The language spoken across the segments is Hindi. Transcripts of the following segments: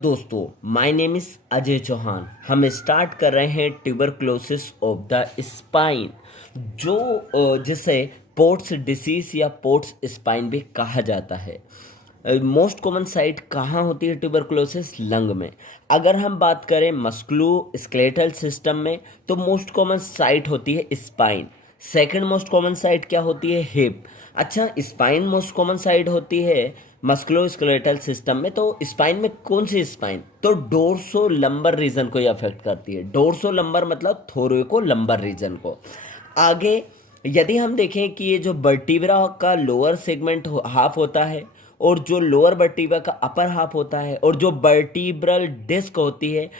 दोस्तों, my name is Ajay Chauhan. हम स्टार्ट कर रहे हैं ट्यूबरक्लोसिस ऑफ द स्पाइन, जो जिसे पोर्ट्स डिसीज या पोर्ट्स स्पाइन भी कहा जाता है। मोस्ट कॉमन साइट कहाँ होती है ट्यूबरक्लोसिस? लंग में। अगर हम बात करें मस्कुलो स्केलेटल सिस्टम में, तो मोस्ट कॉमन साइट होती है spine. Second most common site क्या होती है? हिप। अच्छा, स्पाइन मोस्ट कॉमन साइट होती है मस्कुलोस्केलेटल सिस्टम में, तो स्पाइन में कौन सी स्पाइन? तो डोर्सो लंबर रीजन को ये अफेक्ट करती है। डोर्सो लंबर मतलब थोरोको लंबर रीजन को। आगे यदि हम देखें कि ये जो वर्टिब्रा का लोअर सेगमेंट हाफ होता है और जो लोअर वर्टिब्रा का अपर हाफ होता है और जो वर्टिब्रल डिस्क होती है,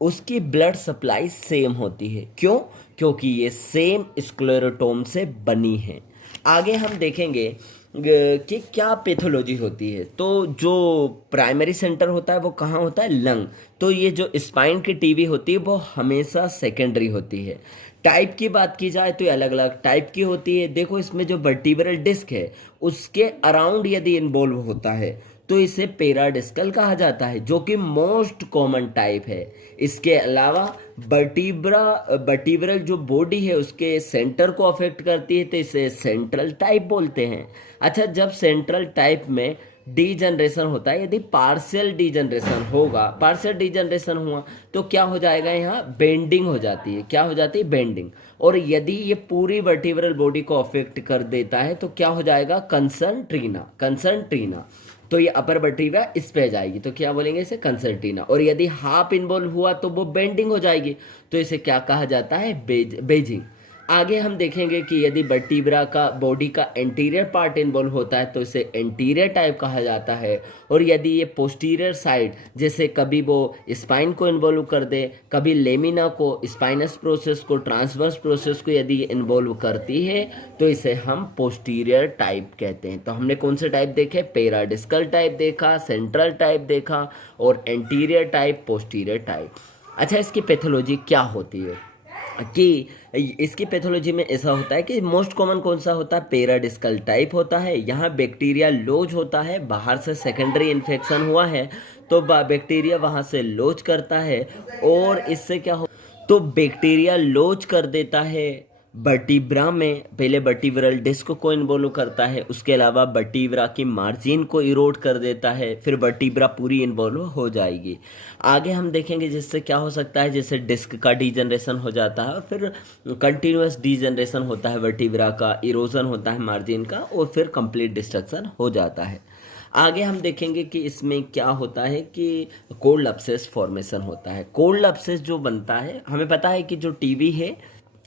उसकी ब्लड सप्लाई सेम होती है। क्यों? क्योंकि ये सेम स्क्लेरोटोम से बनी है। आगे हम देखेंगे कि क्या पैथोलॉजी होती है। तो जो प्राइमरी सेंटर होता है वो कहाँ होता है? लंग। तो ये जो स्पाइन की टीबी होती है वो हमेशा सेकेंडरी होती है। टाइप की बात की जाए तो ये अलग अलग टाइप की होती है। देखो, इसमें जो वर्टिब्रल डिस्क है उसके अराउंड यदि इन्वॉल्व होता है तो इसे पेराडिस्कल कहा जाता है, जो कि मोस्ट कॉमन टाइप है। इसके अलावा वर्टिब्रल जो बॉडी है उसके सेंटर को अफेक्ट करती है, तो इसे सेंट्रल टाइप बोलते हैं। अच्छा, जब सेंट्रल टाइप में डीजनरेशन होता है, यदि पार्शियल डीजनरेशन होगा, पार्शियल डीजनरेशन हुआ तो क्या हो जाएगा? यहाँ बेंडिंग हो जाती है। क्या हो जाती है? बेंडिंग। और यदि ये पूरी वर्टिब्रल बॉडी को अफेक्ट कर देता है तो क्या हो जाएगा? कंसर्नट्रीना। कंसर्नट्रीना। तो ये अपर वर्टिब्रा इस पे जाएगी, तो क्या बोलेंगे? इसे कंसर्टीना। और यदि हाफ इन्वॉल्व हुआ तो वो बेंडिंग हो जाएगी, तो इसे क्या कहा जाता है? बेजिंग। आगे हम देखेंगे कि यदि वर्टिब्रा का बॉडी का एंटीरियर पार्ट इन्वॉल्व होता है तो इसे एंटीरियर टाइप कहा जाता है। और यदि ये पोस्टीरियर साइड, जैसे कभी वो स्पाइन को इन्वॉल्व कर दे, कभी लेमिना को, स्पाइनस प्रोसेस को, ट्रांसवर्स प्रोसेस को यदि इन्वॉल्व करती है तो इसे हम पोस्टीरियर टाइप कहते हैं। तो हमने कौन से टाइप देखे? पेराडिस्कल टाइप देखा, सेंट्रल टाइप देखा और एंटीरियर टाइप, पोस्टीरियर टाइप। अच्छा, इसकी पैथोलॉजी क्या होती है? कि इसकी पैथोलॉजी में ऐसा होता है कि मोस्ट कॉमन कौन सा होता है? पेराडिस्कल टाइप होता है। यहाँ बैक्टीरिया लॉज होता है, बाहर से सेकेंडरी इन्फेक्शन हुआ है तो बैक्टीरिया वहाँ से लॉज करता है और इससे क्या हो, तो बैक्टीरिया लॉज कर देता है वर्टिब्रा में। पहले वर्टिब्रल डिस्क को इन्वॉल्व करता है, उसके अलावा वर्टिब्रा की मार्जिन को इरोड कर देता है, फिर वर्टिब्रा पूरी इन्वॉल्व हो जाएगी। आगे हम देखेंगे जिससे क्या हो सकता है, जैसे डिस्क का डीजनरेशन हो जाता है और फिर कंटिन्यूस डीजनरेशन होता है, वर्टिब्रा का इरोजन होता है मार्जिन का, और फिर कंप्लीट डिस्ट्रक्शन हो जाता है। आगे हम देखेंगे कि इसमें क्या होता है कि कोल्ड अब्सेस फॉर्मेशन होता है। कोल्ड अब्सेस जो बनता है, हमें पता है कि जो टीबी है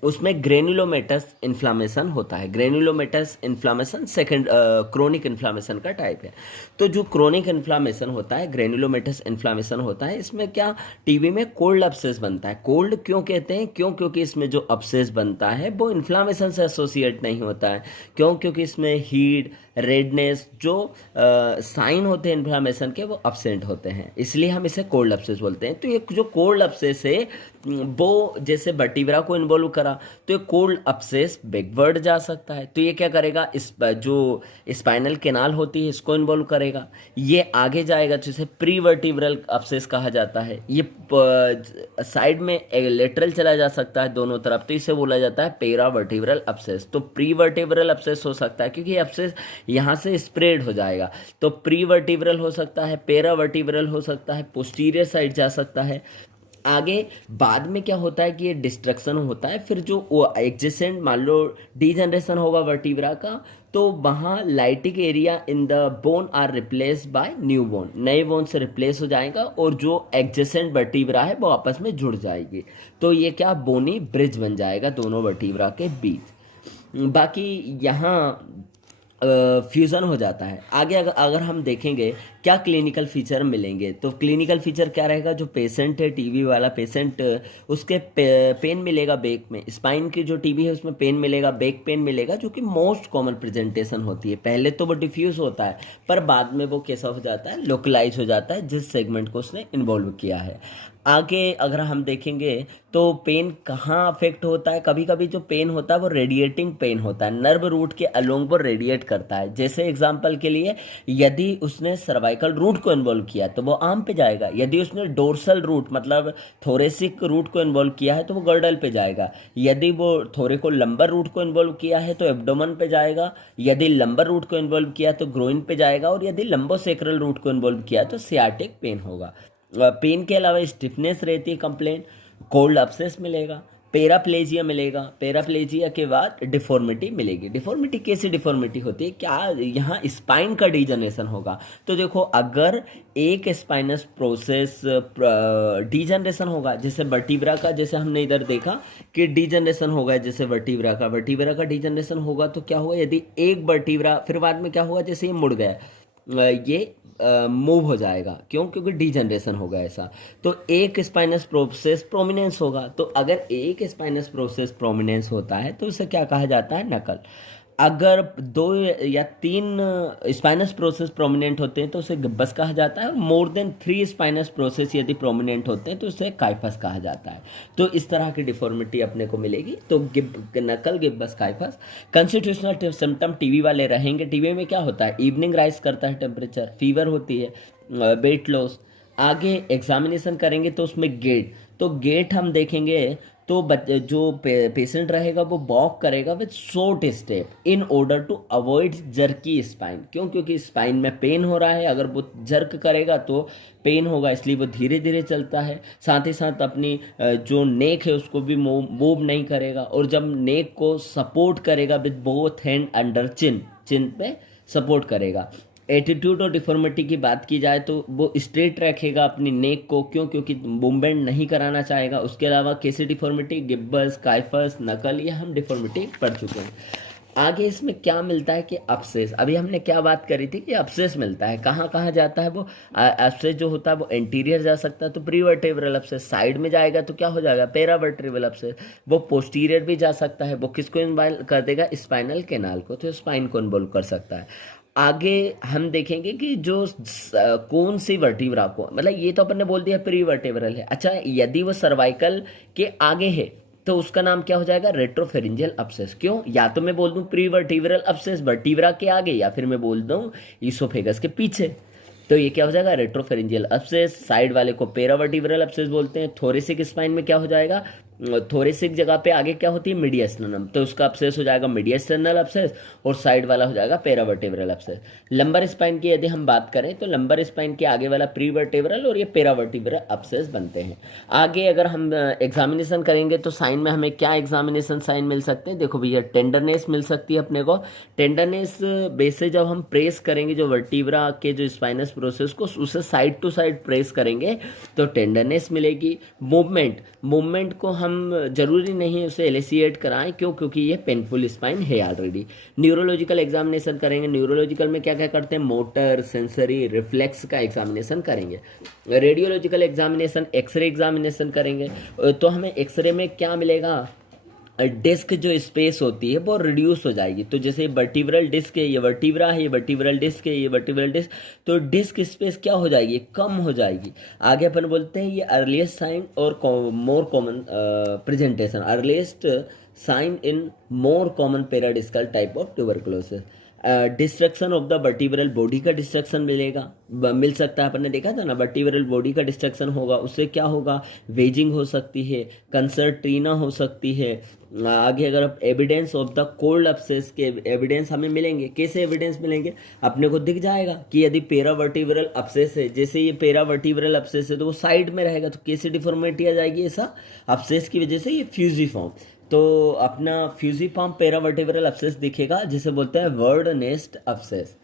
उसमें ग्रेनुलोमेटस इन्फ्लामेशन होता है। Granulomatous inflammation second chronic inflammation का टाइप है। तो जो क्रोनिक इन्फ्लामेशन होता है, ग्रेनुलोमेटस इन्फ्लामेशन होता है, इसमें क्या टीबी में कोल्ड अब्सेस बनता है। कोल्ड क्यों कहते हैं? क्यों? क्योंकि इसमें जो अब्सेस बनता है वो इन्फ्लामेशन से एसोसिएट नहीं होता है। क्यों? क्योंकि इसमें हीट, रेडनेस, जो साइन होते हैं इन्फ्लामेशन के, वो अब्सेंट होते हैं, इसलिए हम इसे कोल्ड अब्सेस बोलते हैं। तो ये जो कोल्ड अब्सेस है वो जैसे वर्टिब्रा को इन्वॉल्व करा तो ये कोल्ड अब्सेस बैकवर्ड जा सकता है, तो ये क्या करेगा? इस जो स्पाइनल कैनाल होती है इसको इन्वॉल्व करेगा, ये आगे जाएगा, जिसे प्री वर्टिब्रल अब्सेस कहा जाता है। ये साइड में लेटरल चला जा सकता है दोनों तरफ, तो इसे बोला जाता है पेरा वर्टिब्रल अब्सेस। तो प्री वर्टिब्रल अब्सेस हो सकता है क्योंकि अब्सेस यहाँ से स्प्रेड हो जाएगा, तो प्री वर्टिब्रल हो सकता है, पेरा वर्टिब्रल हो सकता है, पोस्टीरियर साइड जा सकता है। आगे बाद में क्या होता है कि ये डिस्ट्रक्शन होता है, फिर जो वो एडजेसेंट, मान लो डीजनरेशन होगा वर्टिब्रा का, तो वहाँ lytic area in the bone are replace by new bone, नए बोन से रिप्लेस हो जाएगा और जो एडजेसेंट वर्टिब्रा है वो आपस में जुड़ जाएगी, तो ये क्या बोनी ब्रिज बन जाएगा दोनों वर्टिब्रा के बीच। बाकी यहाँ फ्यूज़न हो जाता है। आगे अगर हम देखेंगे क्या क्लिनिकल फीचर मिलेंगे, तो क्लिनिकल फीचर क्या रहेगा? जो पेशेंट है, टीबी वाला पेशेंट, उसके पेन मिलेगा बैक में। स्पाइन की जो टीबी है उसमें पेन मिलेगा, बैक पेन मिलेगा, जो कि मोस्ट कॉमन प्रेजेंटेशन होती है। पहले तो वो डिफ्यूज़ होता है पर बाद में वो कैसा हो जाता है? लोकलाइज हो जाता है, जिस सेगमेंट को उसने इन्वॉल्व किया है। आगे अगर हम देखेंगे तो पेन कहाँ अफेक्ट होता है? कभी कभी जो पेन होता है वो रेडिएटिंग पेन होता है, नर्व रूट के अलोंग वो रेडिएट करता है। जैसे एग्जांपल के लिए, यदि उसने सर्वाइकल सर्वाइकल रूट को इन्वॉल्व किया तो वो आर्म पे जाएगा। यदि उसने डोर्सल रूट मतलब थोरेसिक रूट को इन्वॉल्व किया है तो वो गर्डल पे जाएगा। यदि वो थोरेको लंबर रूट को इन्वॉल्व किया है तो एब्डोमन पे जाएगा। यदि लंबर रूट को इन्वॉल्व किया तो ग्रोइन पे जाएगा। और यदि लंबोसेक्रल रूट को इन्वॉल्व किया तो सियाटिक पेन होगा। पेन के अलावा स्टिफनेस रहती है कंप्लेन, कोल्ड अपसेस मिलेगा, पैराप्लेजिया मिलेगा। पैराप्लेजिया के बाद डिफॉर्मिटी मिलेगी। डिफॉर्मिटी कैसी डिफॉर्मिटी होती है, क्या यहाँ स्पाइन का डिजनरेशन होगा। तो देखो अगर एक स्पाइनस प्रोसेस डिजनरेशन होगा जैसे वर्टिब्रा का, जैसे हमने इधर देखा कि डिजनरेशन होगा जैसे वर्टिब्रा का डिजनरेशन होगा तो क्या होगा, यदि एक वर्टिब्रा फिर बाद में क्या होगा, जैसे ये मुड़ गया ये मूव हो जाएगा। क्यों, क्योंकि डिजनरेशन होगा ऐसा। तो एक स्पाइनस प्रोसेस प्रोमिनेंस होगा। तो अगर एक स्पाइनस प्रोसेस प्रोमिनेंस होता है तो उसे क्या कहा जाता है, नकल। अगर 2 या 3 स्पाइनस प्रोसेस प्रोमिनेंट होते हैं तो उसे गिब्बस कहा जाता है। और मोर देन 3 स्पाइनस प्रोसेस यदि प्रोमिनेंट होते हैं तो उसे काइफस कहा जाता है। तो इस तरह की डिफॉर्मिटी अपने को मिलेगी। तो नकल, गिब्बस, काइफस। कंस्टिट्यूशनल सिम्टम टीबी वाले रहेंगे। टीबी में क्या होता है, इवनिंग राइज करता है टेम्परेचर, फीवर होती है, वेट लॉस। आगे एग्जामिनेशन करेंगे तो उसमें गेट, तो गेट हम देखेंगे तो जो पेशेंट रहेगा वो वॉक करेगा with short step in order to avoid jerky spine. क्यों, क्योंकि स्पाइन में पेन हो रहा है, अगर वो जर्क करेगा तो पेन होगा, इसलिए वो धीरे धीरे चलता है। साथ ही साथ अपनी जो नेक है उसको भी मूव नहीं करेगा। और जब नेक को सपोर्ट करेगा विथ बोथ हैंड अंडर चिन, चिन पे सपोर्ट करेगा। एटीट्यूड और डिफॉर्मिटी की बात की जाए तो वो स्ट्रेट रखेगा अपनी नेक को। क्यों, क्योंकि मूवमेंट नहीं कराना चाहेगा। उसके अलावा कैसी डिफॉर्मिटी, गिब्बस, काइफस, नकल, ये हम डिफॉर्मिटी पढ़ चुके हैं। आगे इसमें क्या मिलता है कि अपसेस। अभी हमने क्या बात करी थी कि अपसेस मिलता है, कहाँ कहाँ जाता है वो। अपसेस जो होता है वो एंटीरियर जा सकता है तो प्रीवर्टेब्रल अपसेस, साइड में जाएगा तो क्या हो जाएगा, पेरावर्टेब्रल अपसेस। वो पोस्टीरियर भी जा सकता है, वो किसको इन्वॉल्व कर देगा, स्पाइनल कैनाल को, तो स्पाइन को इन्वॉल्व कर सकता है। आगे हम देखेंगे कि जो कौन सी वर्टिब्रा को, मतलब ये तो अपन ने बोल दिया प्री वर्टेब्रल है। अच्छा, यदि वो सर्वाइकल के आगे है तो उसका नाम क्या हो जाएगा, रेट्रोफेरिंजियल अपसेस। क्यों, या तो मैं बोल दूं प्री वर्टिब्रल अपसेस वर्टिब्रा के आगे, या फिर मैं बोल दूं ईसोफेगस के पीछे। तो ये क्या हो जाएगा, रेट्रोफेरिंजियल अपसेस। साइड वाले को पेरावर्टिब्रल अपसेस बोलते हैं। थोरेसिक स्पाइन में क्या हो जाएगा, थोरेसिक जगह पे आगे क्या होती है, मीडियस्टर्नम, तो उसका अपसेस हो जाएगा मीडियस्टर्नल अपसेस। और साइड वाला हो जाएगा पेरावर्टेब्रल अपसेस। लंबर स्पाइन की यदि हम बात करें तो लंबर स्पाइन के आगे वाला प्रीवर्टेब्रल और ये पेरावर्टेब्रल अपसेस बनते हैं। आगे अगर हम एग्जामिनेशन करेंगे तो साइन में हमें क्या एग्जामिनेशन साइन मिल सकते हैं, देखो भैया टेंडरनेस मिल सकती है अपने को। टेंडरनेस बेसे जब हम प्रेस करेंगे जो वर्टिब्रा के जो स्पाइनस प्रोसेस को, उसे साइड टू साइड प्रेस करेंगे तो टेंडरनेस मिलेगी। मूवमेंट को हम जरूरी नहीं उसे एलिसिएट कराएं, क्यों, क्योंकि ये पेनफुल स्पाइन है ऑलरेडी। न्यूरोलॉजिकल एग्जामिनेशन करेंगे। न्यूरोलॉजिकल में क्या क्या करते हैं, मोटर, सेंसरी, रिफ्लेक्स का एग्जामिनेशन करेंगे। रेडियोलॉजिकल एग्जामिनेशन, एक्सरे एग्जामिनेशन करेंगे। तो हमें एक्सरे में क्या मिलेगा, डिस्क जो स्पेस होती है वो रिड्यूस हो जाएगी। तो जैसे वर्टिब्रल डिस्क है, ये वर्टिब्रा है, ये वर्टिब्रल डिस्क है, ये वर्टिब्रल डिस्क, तो डिस्क स्पेस क्या हो जाएगी, कम हो जाएगी। आगे अपन बोलते हैं ये अर्लीस्ट साइन और more common presentation, earliest sign in more common paradiscal type of tuberculosis. Destruction of the vertebral body का डिस्ट्रक्शन मिल सकता है। अपन ने देखा था ना, वर्टिब्रल बॉडी का डिस्ट्रक्शन होगा, उससे क्या होगा, वेजिंग हो सकती है, कंसर्ट्रीना हो सकती है। आगे अगर एविडेंस ऑफ द कोल्ड अपसेस के एविडेंस हमें मिलेंगे, कैसे एविडेंस मिलेंगे, अपने को दिख जाएगा कि यदि पेरावर्टिब्रल अपसेस है, जैसे ये पेरावर्टिब्रल अपसेस है तो वो साइड में रहेगा, तो कैसे डिफॉर्मिटी आ जाएगी, ऐसा अपसेस की वजह से ये फ्यूजिफॉर्म। तो अपना फ्यूजिफॉर्म पेरावर्टिब्रल अपसेस दिखेगा, जिसे बोलते हैं वर्ड नेस्ट अपसेस।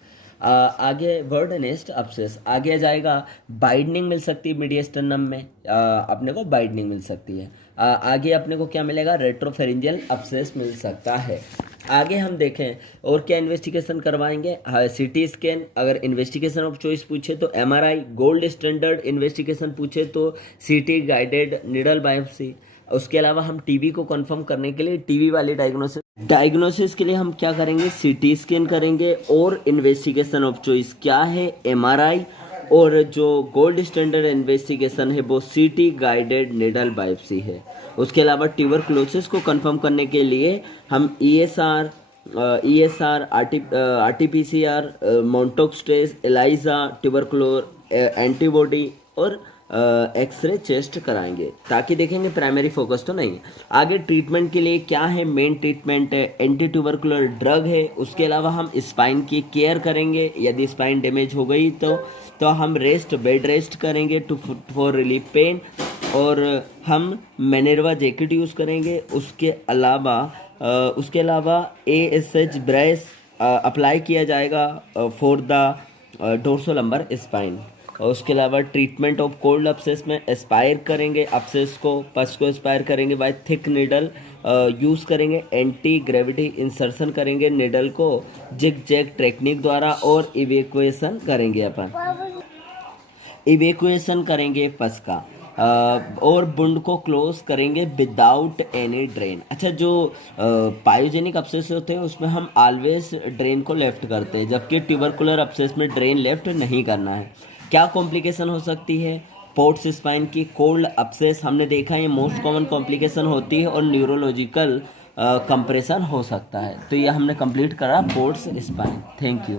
आगे वर्ड नेस्ट अपसेस आगे जाएगा। बाइंडिंग मिल सकती है मीडियस्टर्नम में, अपने को बाइंडिंग मिल सकती है। आगे अपने को क्या मिलेगा, रेट्रोफेरिंजियल अपसेस मिल सकता है। आगे हम देखें और क्या इन्वेस्टिगेशन करवाएंगे, सीटी स्कैन, अगर इन्वेस्टिगेशन ऑफ चॉइस पूछे तो एमआरआई, गोल्ड स्टैंडर्ड इन्वेस्टिगेशन पूछे तो सीटी गाइडेड निडल बायोप्सी। उसके अलावा हम टीबी को कंफर्म करने के लिए टीबी वाली डायग्नोसिस के लिए हम क्या करेंगे, सीटी स्कैन करेंगे। और इन्वेस्टिगेशन ऑफ चॉइस क्या है, एमआरआई, और जो गोल्ड स्टैंडर्ड इन्वेस्टिगेशन है वो सीटी गाइडेड निडल बायोप्सी है। उसके अलावा ट्यूबरकुलोसिस को कंफर्म करने के लिए हम ESR, ESR, RT-PCR, Mantoux test, ELISA, tubercular antibody और एक्सरे चेस्ट कराएंगे ताकि देखेंगे प्राइमरी फोकस तो नहीं है। आगे ट्रीटमेंट के लिए क्या है, मेन ट्रीटमेंट है एंटी ट्यूबरकुलर ड्रग है। उसके अलावा हम स्पाइन की केयर करेंगे, यदि स्पाइन डैमेज हो गई तो हम बेड रेस्ट करेंगे फॉर रिलीफ पेन, और हम मेनेरवा जैकेट यूज़ करेंगे। उसके अलावा ASH ब्रेस अप्लाई किया जाएगा फॉर द डोर्सोलंबर स्पाइन। और उसके अलावा ट्रीटमेंट ऑफ कोल्ड अपसेस में एस्पायर करेंगे अपसेस को, पस को एस्पायर करेंगे बाय थिक निडल यूज़ करेंगे, एंटी ग्रेविटी इंसर्शन करेंगे निडल को जिग जैग टेक्निक द्वारा, और इवेक्यूएशन करेंगे पस का, और बुंड को क्लोज करेंगे विदाउट एनी ड्रेन। अच्छा, जो पायोजेनिक अपसेस होते हैं उसमें हम ऑलवेज ड्रेन को लेफ्ट करते हैं, जबकि ट्यूबरकुलर अपसेस में ड्रेन लेफ्ट नहीं करना है। क्या कॉम्प्लिकेशन हो सकती है पोर्ट्स स्पाइन की? कोल्ड अपसेस हमने देखा है ये मोस्ट कॉमन कॉम्प्लिकेशन होती है, और न्यूरोलॉजिकल कंप्रेशन हो सकता है। तो ये हमने कंप्लीट करा पोर्ट्स स्पाइन। Thank you.